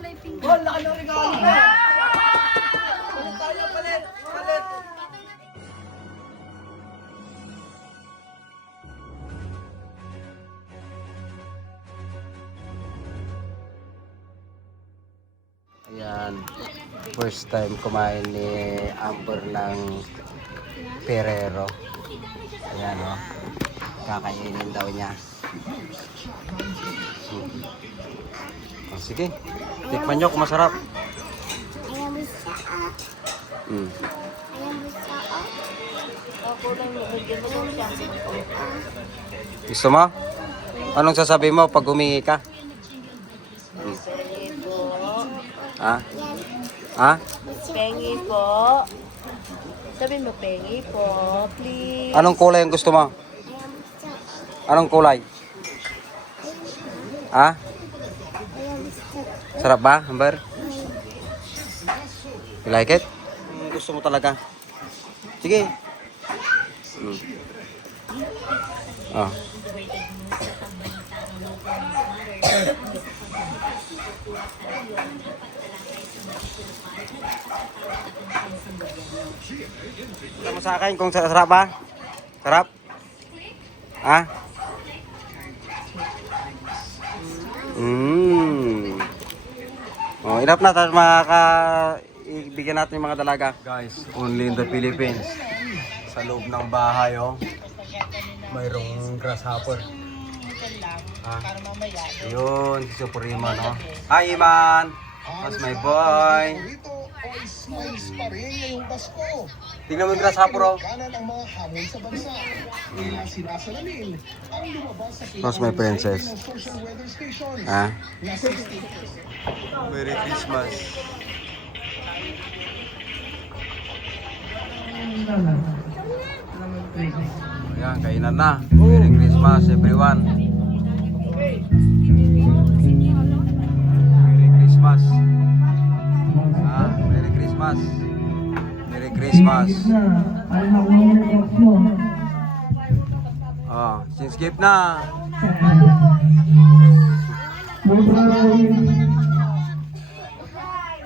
kulay pink. Oh, laki ng regalo mo. Palit tayo, palit. Palit. Ayan, first time kumain ni Amber ng Ferrero. Ayan o, kakainin daw niya. Oh, sige, tikman nyo kung masarap. Ayan bisa. Mm. Ayan bisa. Gusto mo? Anong sasabihin mo pag humingi ka? Ha? Ha? Pengi po. Sabihin mo, pengi po, please. Anong kulay ang gusto mo? Ayan bisa. Anong kulay? Ha? Ayan bisa. Sarap ba, Amber? You like it? Gusto mo talaga? Sige. Oh. Ito mo sa akin kung sarap ba? Sarap? Ha? Oh, enough na tapos ibigyan natin yung mga dalaga. Guys, only in the Philippines. Sa loob ng bahay, oh. Mayroong grasshopper. Yun, si Supremo, no? Hi, Iman! That's my boy. Tingnan mo yung grasshopper, oh. That's my princess. Ha? Merry Christmas. Ayan, kainan na. Merry Christmas, everyone. Merry Christmas. Merry Christmas. Merry Christmas. Since gift na.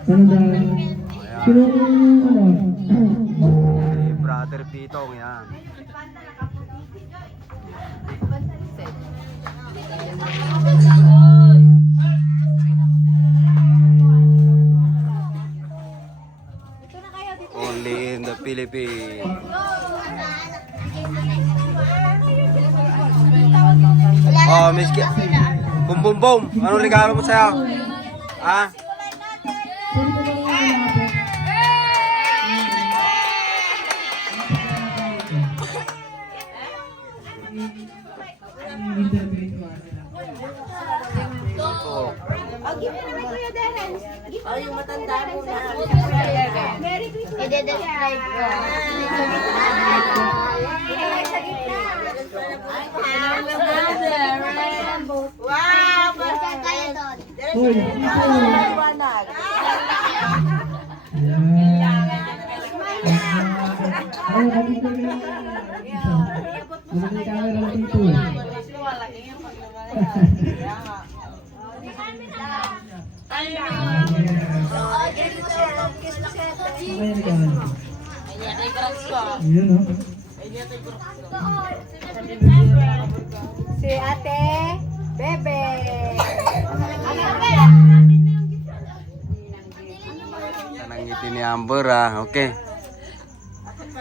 Si Brother Pitong, yan. Only in the Philippines. Oh, Miss Ki. Bum bum bum. Anong regalo mo sa'yo? Ha? Oh, yung matanda mo na. Merry Christmas. I-describe ko. Sa gitna. Wow! Saan kayo doon? Maliwanag. Si Ate Bebe. Yan ang ngiti ni Amber, ah. Okay. Anong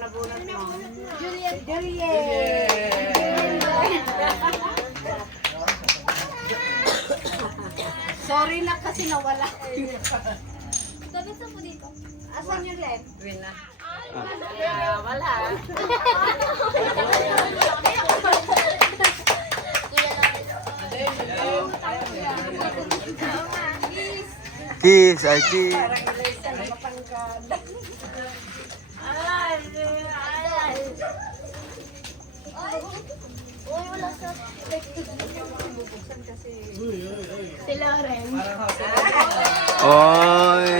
nabunot mo? Juliet. Sorry na kasi nawala. Sabi sa po dito. Asan yung lem? Wala. Kiss, ay kiss. Uy, wala sa si Lauren. Oy.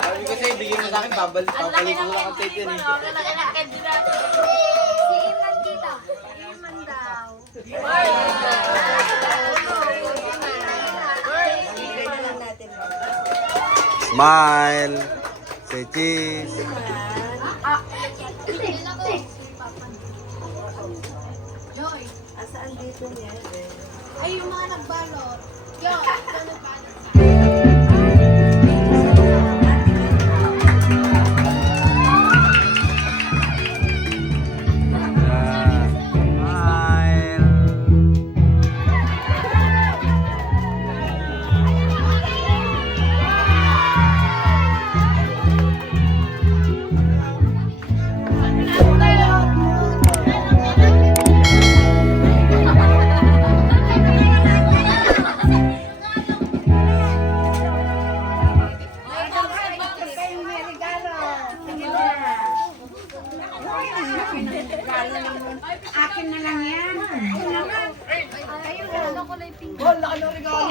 Sabi ko sa'yo, bigyan mo sa akin, papalik ko lang ang tape yan eh. Si Iman kita. Iman daw. Bigay na lang natin. Smile. Say cheese. Joy. Asaan dito niya? Ay, yung mga nagbalot. Yo, ikaw nagbalot. Smile. Akin na lang yan. Ayun, ano ko na yung pink. Oh, laki ng regalo.